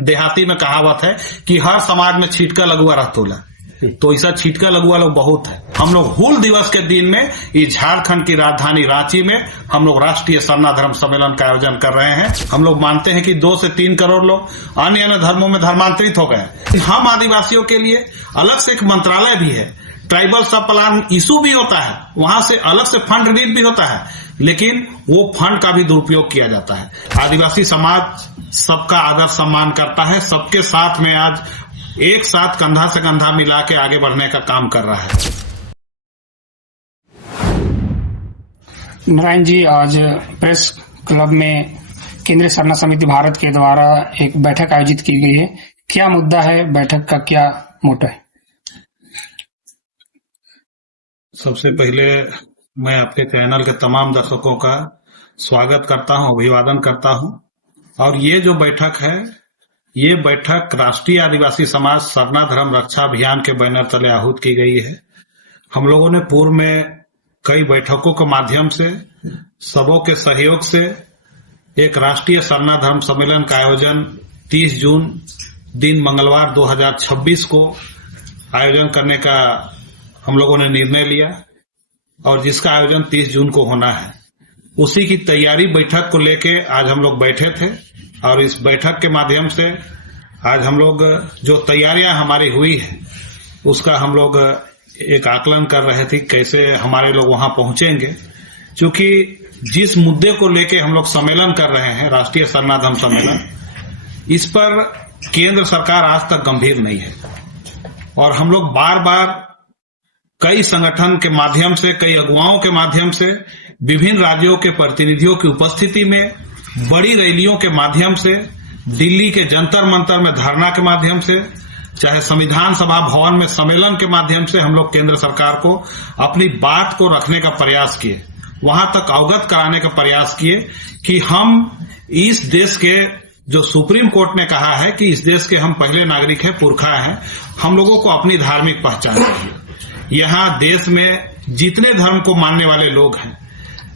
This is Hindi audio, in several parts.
देहाती में कहावत है कि हर समाज में छिटका लगुआ रहतोला, तो ऐसा छिटका लगुआ लोग बहुत है। हम लोग हूल दिवस के दिन में इस झारखंड की राजधानी रांची में हम लोग राष्ट्रीय सरना धर्म सम्मेलन का आयोजन कर रहे हैं। हम लोग मानते हैं कि 2 से 3 करोड़ लोग अन्य अन्य धर्मों में धर्मांतरित हो गए। हम आदिवासियों के लिए अलग से एक मंत्रालय भी है, ट्राइबल सब प्लान इशू भी होता है, वहां से अलग से फंड रिलीज भी होता है, लेकिन वो फंड का भी दुरुपयोग किया जाता है। आदिवासी समाज सबका आदर सम्मान करता है, सबके साथ में आज एक साथ कंधा से कंधा मिला के आगे बढ़ने का काम कर रहा है। नारायण जी, आज प्रेस क्लब में केंद्रीय सरना समिति भारत के द्वारा एक बैठक आयोजित की गई है। क्या मुद्दा है, बैठक का क्या मोटो है? सबसे पहले मैं आपके चैनल के तमाम दर्शकों का स्वागत करता हूं, अभिवादन करता हूं। और ये जो बैठक है, ये बैठक राष्ट्रीय आदिवासी समाज सरना धर्म रक्षा अभियान के बैनर तले आहूत की गई है। हम लोगों ने पूर्व में कई बैठकों के माध्यम से सबों के सहयोग से एक राष्ट्रीय सरना धर्म सम्मेलन का आयोजन 30 जून दिन मंगलवार 2026 को आयोजन करने का हम लोगों ने निर्णय लिया और जिसका आयोजन 30 जून को होना है। उसी की तैयारी बैठक को लेके आज हम लोग बैठे थे और इस बैठक के माध्यम से आज हम लोग जो तैयारियां हमारी हुई है उसका हम लोग एक आकलन कर रहे थे, कैसे हमारे लोग वहां पहुंचेंगे। क्योंकि जिस मुद्दे को लेके हम लोग सम्मेलन कर रहे हैं, राष्ट्रीय सरना धर्म सम्मेलन, इस पर केंद्र सरकार आज तक गंभीर नहीं है और हम लोग बार बार कई संगठन के माध्यम से, कई अगुवाओं के माध्यम से, विभिन्न राज्यों के प्रतिनिधियों की उपस्थिति में, बड़ी रैलियों के माध्यम से, दिल्ली के जंतर मंतर में धरना के माध्यम से, चाहे संविधान सभा भवन में सम्मेलन के माध्यम से हम लोग केंद्र सरकार को अपनी बात को रखने का प्रयास किए, वहां तक अवगत कराने का प्रयास किए कि हम इस देश के, जो सुप्रीम कोर्ट ने कहा है कि इस देश के हम पहले नागरिक हैं, पुरखा हैं, हम लोगों को अपनी धार्मिक पहचान चाहिए। यहाँ देश में जितने धर्म को मानने वाले लोग हैं,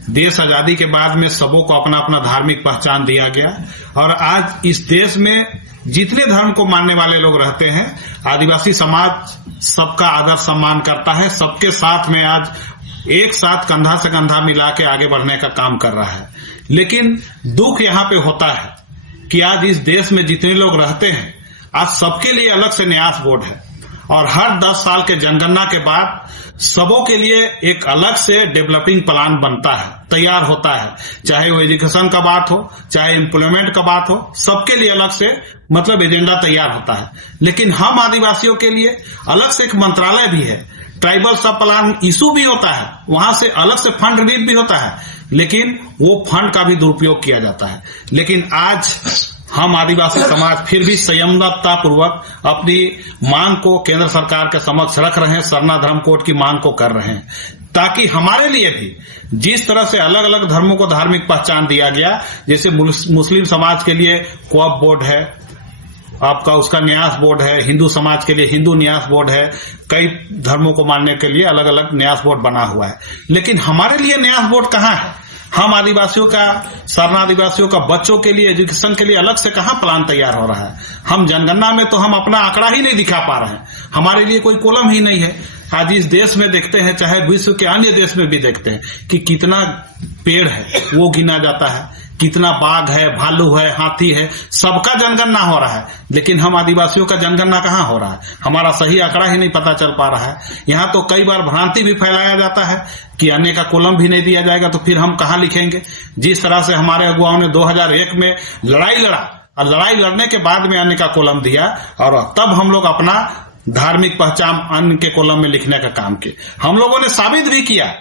देश आजादी के बाद में सबों को अपना अपना धार्मिक पहचान दिया गया और आज इस देश में जितने धर्म को मानने वाले लोग रहते हैं, आदिवासी समाज सबका आदर सम्मान करता है, सबके साथ में आज एक साथ कंधा से कंधा मिला के आगे बढ़ने का काम कर रहा है। लेकिन दुख यहाँ पे होता है कि आज इस देश में जितने लोग रहते हैं, आज सबके लिए अलग से न्यास बोर्ड है और हर 10 साल के जनगणना के बाद सबों के लिए एक अलग से डेवलपिंग प्लान बनता है, तैयार होता है, चाहे वो एजुकेशन का बात हो, चाहे एम्प्लॉयमेंट का बात हो, सबके लिए अलग से मतलब एजेंडा तैयार होता है। लेकिन हम आदिवासियों के लिए अलग से एक मंत्रालय भी है, ट्राइबल सब प्लान इशू भी होता है, वहां से अलग से फंड रिलीज भी होता है, लेकिन वो फंड का भी दुरुपयोग किया जाता है। लेकिन आज हम आदिवासी समाज फिर भी संयमता पूर्वक अपनी मांग को केंद्र सरकार के समक्ष रख रहे हैं, सरना धर्म कोड की मांग को कर रहे हैं, ताकि हमारे लिए भी जिस तरह से अलग अलग धर्मों को धार्मिक पहचान दिया गया, जैसे मुस्लिम समाज के लिए वक्फ बोर्ड है, आपका उसका न्यास बोर्ड है, हिंदू समाज के लिए हिंदू न्यास बोर्ड है, कई धर्मों को मानने के लिए अलग अलग न्यास बोर्ड बना हुआ है। लेकिन हमारे लिए न्यास बोर्ड कहाँ है? हम आदिवासियों का, सरना आदिवासियों का बच्चों के लिए, एजुकेशन के लिए अलग से कहाँ प्लान तैयार हो रहा है? हम जनगणना में तो हम अपना आंकड़ा ही नहीं दिखा पा रहे हैं, हमारे लिए कोई कॉलम ही नहीं है। आज इस देश में देखते हैं, चाहे विश्व के अन्य देश में भी देखते हैं कि कितना पेड़ है वो गिना जाता है, कितना बाघ है, भालू है, हाथी है, सबका जनगणना हो रहा है, लेकिन हम आदिवासियों का जनगणना कहाँ हो रहा है? हमारा सही आंकड़ा ही नहीं पता चल पा रहा है। यहाँ तो कई बार भ्रांति भी फैलाया जाता है कि अन्य का कॉलम भी नहीं दिया जाएगा तो फिर हम कहाँ लिखेंगे। जिस तरह से हमारे अगुवाओं ने 2001 में लड़ाई लड़ा और लड़ाई लड़ने के बाद में अन्य का कॉलम दिया और तब हम लोग अपना धार्मिक पहचान अन्य के कॉलम में लिखने का काम किए। हम लोगों ने साबित भी किया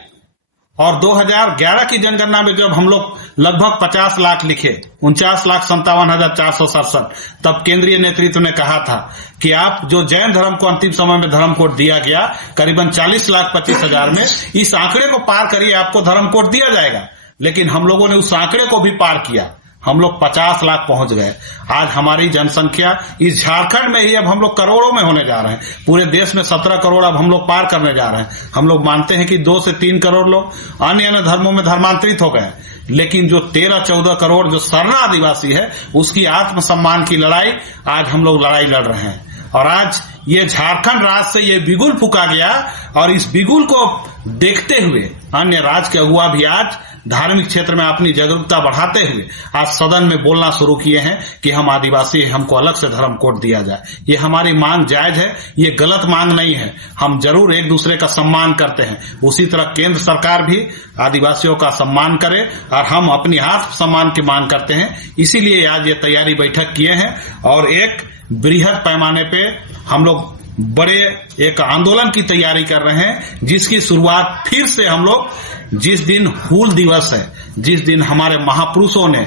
और 2011 की जनगणना में जब हम लोग लगभग 50 लाख लिखे, 49,57,467, तब केंद्रीय नेतृत्व ने कहा था कि आप जो जैन धर्म को अंतिम समय में धर्म कोड दिया गया करीबन 40,25,000 में, इस आंकड़े को पार करिए, आपको धर्म कोड दिया जाएगा। लेकिन हम लोगों ने उस आंकड़े को भी पार किया। हम लोग 50 लाख पहुंच गए। आज हमारी जनसंख्या इस झारखंड में ही अब हम लोग करोड़ों में होने जा रहे हैं। पूरे देश में 17 करोड़ अब हम लोग पार करने जा रहे हैं। हम लोग मानते हैं कि 2 से 3 करोड़ लोग अन्य अन्य धर्मों में धर्मांतरित हो गए, लेकिन जो 13-14 करोड़ जो सरना आदिवासी है, उसकी आत्मसम्मान की लड़ाई आज हम लोग लड़ाई लड़ रहे हैं। और आज ये झारखंड राज्य से ये बिगुल फूका गया, और इस बिगुल को देखते हुए अन्य राज्य के अगुआ भी आज धार्मिक क्षेत्र में अपनी जागरूकता बढ़ाते हुए आज सदन में बोलना शुरू किए हैं कि हम आदिवासी हैं, हमको अलग से धर्म कोड दिया जाए। ये हमारी मांग जायज है, ये गलत मांग नहीं है। हम जरूर एक दूसरे का सम्मान करते हैं, उसी तरह केंद्र सरकार भी आदिवासियों का सम्मान करे, और हम अपनी आत्म सम्मान की मांग करते हैं। इसीलिए आज ये तैयारी बैठक किए हैं, और एक बृहद पैमाने पे हम लोग बड़े एक आंदोलन की तैयारी कर रहे हैं, जिसकी शुरुआत फिर से हम लोग जिस दिन हूल दिवस है, जिस दिन हमारे महापुरुषों ने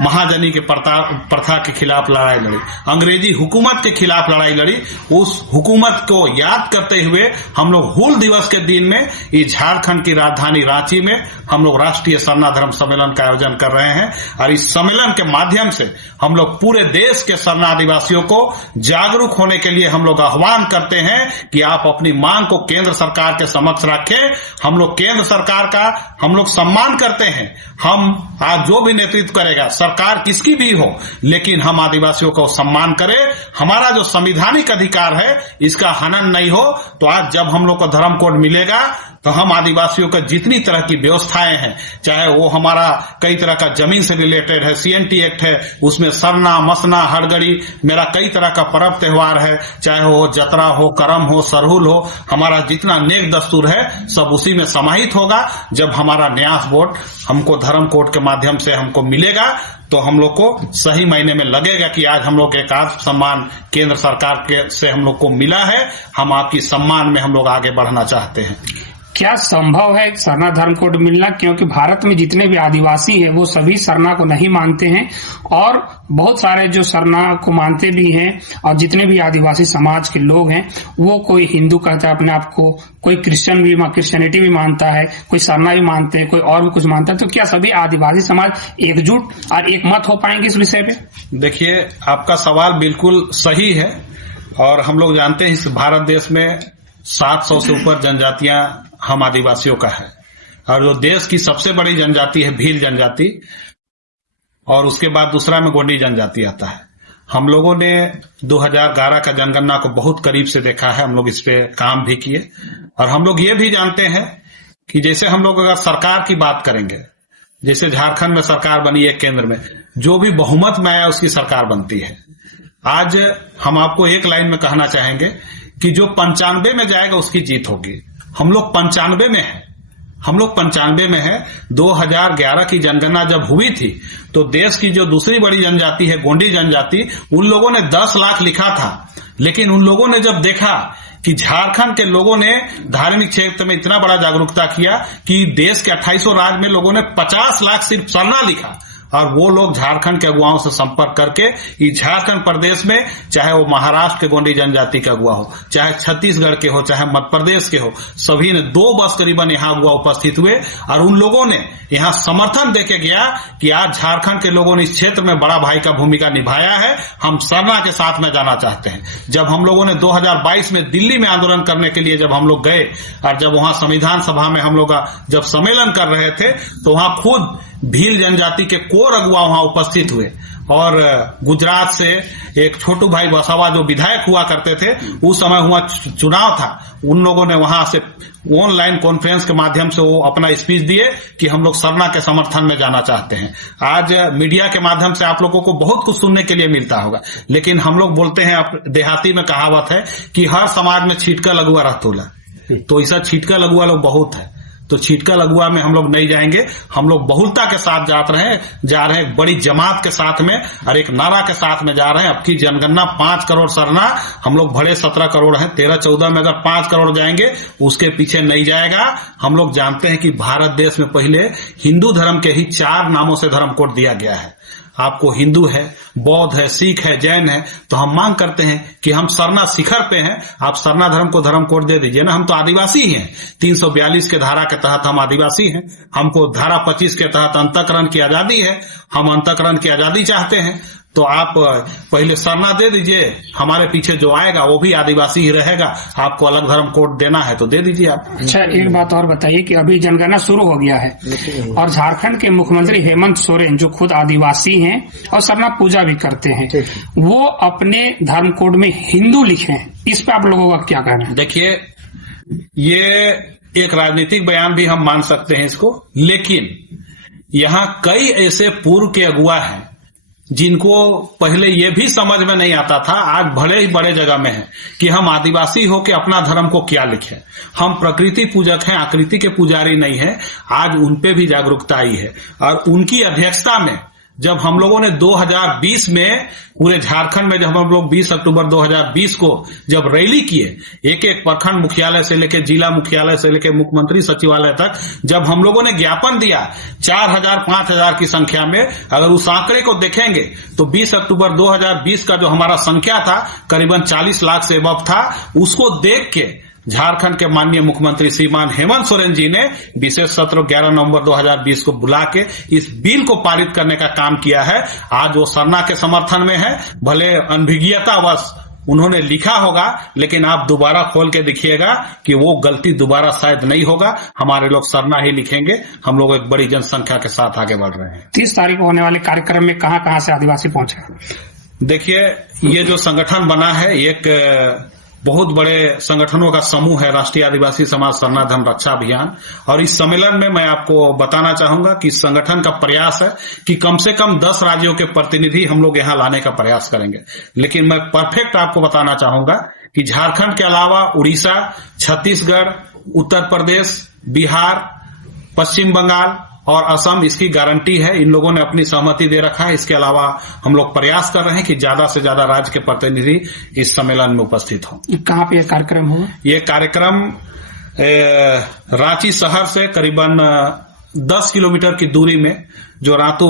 महाजनी के प्रथा के खिलाफ लड़ाई लड़ी, अंग्रेजी हुकूमत के खिलाफ लड़ाई लड़ी, उस हुकूमत को याद करते हुए हम लोग हूल दिवस के दिन में इस झारखंड की राजधानी रांची में हम लोग राष्ट्रीय सरना धर्म सम्मेलन का आयोजन कर रहे हैं। और इस सम्मेलन के माध्यम से हम लोग पूरे देश के सरना आदिवासियों को जागरूक होने के लिए हम लोग आह्वान करते हैं कि आप अपनी मांग को केंद्र सरकार के समक्ष रखें। हम लोग केंद्र सरकार का हम लोग सम्मान करते हैं। हम आज जो भी नेतृत्व करेगा, सरकार किसकी भी हो, लेकिन हम आदिवासियों को सम्मान करें। हमारा जो संवैधानिक अधिकार है, इसका हनन नहीं हो। तो आज जब हम लोग को धर्म कोड मिलेगा, तो हम आदिवासियों का जितनी तरह की व्यवस्थाएं हैं, चाहे वो हमारा कई तरह का जमीन से रिलेटेड है, CNT एक्ट है, उसमें सरना मसना हड़गड़ी मेरा कई तरह का पर्व त्योहार है, चाहे वो जतरा हो, करम हो, सरहुल हो, हमारा जितना नेक दस्तूर है सब उसी में समाहित होगा। जब हमारा न्यास बोर्ड हमको धर्म कोड के माध्यम से हमको मिलेगा, तो हम लोग को सही मायने में लगेगा कि आज हम लोग एक आत्म सम्मान केंद्र सरकार के से हम लोग को मिला है। हम आपकी सम्मान में हम लोग आगे बढ़ना चाहते हैं। क्या संभव है सरना धर्म कोड मिलना? क्योंकि भारत में जितने भी आदिवासी हैं वो सभी सरना को नहीं मानते हैं, और बहुत सारे जो सरना को मानते भी हैं, और जितने भी आदिवासी समाज के लोग हैं, वो कोई हिंदू कहता है अपने आप को, कोई क्रिश्चियनिटी भी मानता है, कोई सरना भी मानते हैं, कोई और भी कुछ मानता है। तो क्या सभी आदिवासी समाज एकजुट और एक मत हो पाएंगे इस विषय पे? देखिए, आपका सवाल बिल्कुल सही है, और हम लोग जानते हैं इस भारत देश में 700 से ऊपर जनजातियां हम आदिवासियों का है, और जो देश की सबसे बड़ी जनजाति है भील जनजाति, और उसके बाद दूसरा में गोंडी जनजाति आता है। हम लोगों ने 2011 का जनगणना को बहुत करीब से देखा है, हम लोग इस पे काम भी किए, और हम लोग ये भी जानते हैं कि जैसे हम लोग अगर सरकार की बात करेंगे, जैसे झारखंड में सरकार बनी है केंद्र में, जो भी बहुमत में आया उसकी सरकार बनती है। आज हम आपको एक लाइन में कहना चाहेंगे कि जो 95 में जाएगा उसकी जीत होगी। हम लोग 95 में है, हम लोग 95 में है। 2011 की जनगणना जब हुई थी, तो देश की जो दूसरी बड़ी जनजाति है गोंडी जनजाति, उन लोगों ने 10 लाख लिखा था, लेकिन उन लोगों ने जब देखा कि झारखंड के लोगों ने धार्मिक क्षेत्र में इतना बड़ा जागरूकता किया कि देश के 28 राज्य में लोगों ने 50 लाख सिर्फ सरना लिखा, और वो लोग झारखंड के अगुवाओं से संपर्क करके इस झारखंड प्रदेश में, चाहे वो महाराष्ट्र के गोंडी जनजाति का अगुआ हो, चाहे छत्तीसगढ़ के हो, चाहे मध्य प्रदेश के हो, सभी ने 2 बस करीबन यहाँ अगुआ उपस्थित हुए, और उन लोगों ने यहाँ समर्थन देके गया कि आज झारखंड के लोगों ने इस क्षेत्र में बड़ा भाई का भूमिका निभाया है, हम सरना के साथ में जाना चाहते हैं। जब हम लोगों ने 2022 में दिल्ली में आंदोलन करने के लिए जब हम लोग गए, और जब वहां संविधान सभा में हम लोग जब सम्मेलन कर रहे थे, तो वहां खुद भील जनजाति के कोर अगुआ वहां उपस्थित हुए, और गुजरात से एक छोटू भाई वसावा जो विधायक हुआ करते थे, उस समय हुआ चुनाव था, उन लोगों ने वहां से ऑनलाइन कॉन्फ्रेंस के माध्यम से वो अपना स्पीच दिए कि हम लोग सरना के समर्थन में जाना चाहते हैं। आज मीडिया के माध्यम से आप लोगों को बहुत कुछ सुनने के लिए मिलता होगा, लेकिन हम लोग बोलते हैं, देहाती में कहावत है कि हर समाज में छिटका लगुआ रहतोला, तो ऐसा छिटका लगुआ लोग बहुत है। तो छिटका लगुआ में हम लोग नहीं जाएंगे, हम लोग बहुलता के साथ जा रहे हैं, एक बड़ी जमात के साथ में और एक नारा के साथ में जा रहे हैं। अब की जनगणना 5 करोड़ सरना, हम लोग बड़े 17 करोड़ हैं, 13-14 में अगर 5 करोड़ जाएंगे उसके पीछे नहीं जाएगा। हम लोग जानते हैं कि भारत देश में पहले हिंदू धर्म के ही 4 नामों से धर्म कोड दिया गया है, आपको हिंदू है, बौद्ध है, सिख है, जैन है, तो हम मांग करते हैं कि हम सरना शिखर पे हैं, आप सरना धर्म को धर्म कोड दे दीजिए ना। हम तो आदिवासी ही हैं, 342 के धारा के तहत हम आदिवासी हैं, हमको धारा 25 के तहत अंतःकरण की आजादी है, हम अंतःकरण की आजादी चाहते हैं। तो आप पहले सरना दे दीजिए, हमारे पीछे जो आएगा वो भी आदिवासी ही रहेगा, आपको अलग धर्म कोड देना है तो दे दीजिए आप। अच्छा, एक बात और बताइए कि अभी जनगणना शुरू हो गया है और झारखंड के मुख्यमंत्री हेमंत सोरेन जो खुद आदिवासी हैं और सरना पूजा भी करते हैं, वो अपने धर्म कोड में हिंदू लिखे हैं, इस पे आप लोगों का क्या कहना है? देखिए, ये एक राजनीतिक बयान भी हम मान सकते हैं इसको, लेकिन यहाँ कई ऐसे पूर्व के अगुआ हैं जिनको पहले ये भी समझ में नहीं आता था, आज भले ही बड़े जगह में है कि हम आदिवासी हो के अपना धर्म को क्या लिखें। हम प्रकृति पूजक हैं, आकृति के पुजारी नहीं है। आज उनपे भी जागरूकता आई है और उनकी अध्यक्षता में जब हम लोगों ने 2020 में पूरे झारखंड में, जब हम लोग 20 अक्टूबर 2020 को जब रैली किए, एक एक प्रखंड मुख्यालय से लेकर जिला मुख्यालय से लेकर मुख्यमंत्री सचिवालय तक, जब हम लोगों ने ज्ञापन दिया 4000 5000 की संख्या में, अगर उस आंकड़े को देखेंगे तो 20 अक्टूबर 2020 का जो हमारा संख्या था करीबन 40 लाख से अबव था, उसको देख के झारखंड के माननीय मुख्यमंत्री श्रीमान हेमंत सोरेन जी ने विशेष सत्र 11 नवंबर 2020 को बुला के इस बिल को पारित करने का काम किया है। आज वो सरना के समर्थन में है, भले अनभिज्ञतावश उन्होंने लिखा होगा, लेकिन आप दोबारा खोल के देखिएगा कि वो गलती दोबारा शायद नहीं होगा, हमारे लोग सरना ही लिखेंगे। हम लोग एक बड़ी जनसंख्या के साथ आगे बढ़ रहे हैं। 30 तारीख को होने वाले कार्यक्रम में कहां कहां से आदिवासी पहुंचे? देखिए, ये जो संगठन बना है, एक बहुत बड़े संगठनों का समूह है, राष्ट्रीय आदिवासी समाज सरना धर्म रक्षा अभियान। और इस सम्मेलन में मैं आपको बताना चाहूंगा कि इस संगठन का प्रयास है कि कम से कम 10 राज्यों के प्रतिनिधि हम लोग यहां लाने का प्रयास करेंगे। लेकिन मैं परफेक्ट आपको बताना चाहूंगा कि झारखंड के अलावा उड़ीसा, छत्तीसगढ़, उत्तर प्रदेश, बिहार, पश्चिम बंगाल और असम इसकी गारंटी है, इन लोगों ने अपनी सहमति दे रखा है। इसके अलावा हम लोग प्रयास कर रहे हैं कि ज्यादा से ज्यादा राज्य के प्रतिनिधि इस सम्मेलन में उपस्थित हों। कहाँ पे ये कार्यक्रम होगा? ये कार्यक्रम रांची शहर से करीबन 10 किलोमीटर की दूरी में जो रातू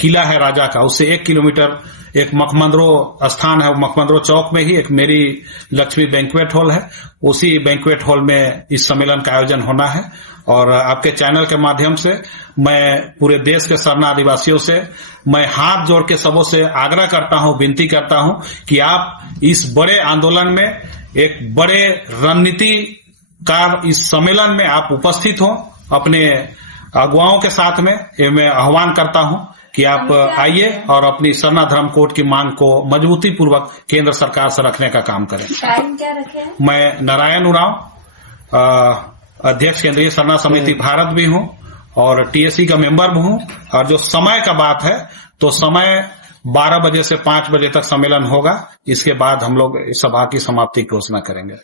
किला है राजा का, उससे 1 किलोमीटर एक मखमंदरो स्थान है, मखमंदरो चौक में ही एक मेरी लक्ष्मी बैंक्वेट हॉल है, उसी बैंक्वेट हॉल में इस सम्मेलन का आयोजन होना है। और आपके चैनल के माध्यम से मैं पूरे देश के सरना आदिवासियों से मैं हाथ जोड़ के सबों से आग्रह करता हूं, विनती करता हूं कि आप इस बड़े आंदोलन में, एक बड़े रणनीतिकार इस सम्मेलन में आप उपस्थित हों अपने अगुवाओं के साथ में। मैं आह्वान करता हूं कि आप आइए और अपनी सरना धर्म कोड की मांग को मजबूती पूर्वक केंद्र सरकार से रखने का काम करें। टाइम क्या रखे? मैं नारायण उरांव, अध्यक्ष केंद्रीय सरना समिति भारत भी हूं और टीएससी का मेंबर भी हूं। और जो समय का बात है, तो समय 12 बजे से 5 बजे तक सम्मेलन होगा। इसके बाद हम लोग इस सभा की समाप्ति की घोषणा करेंगे।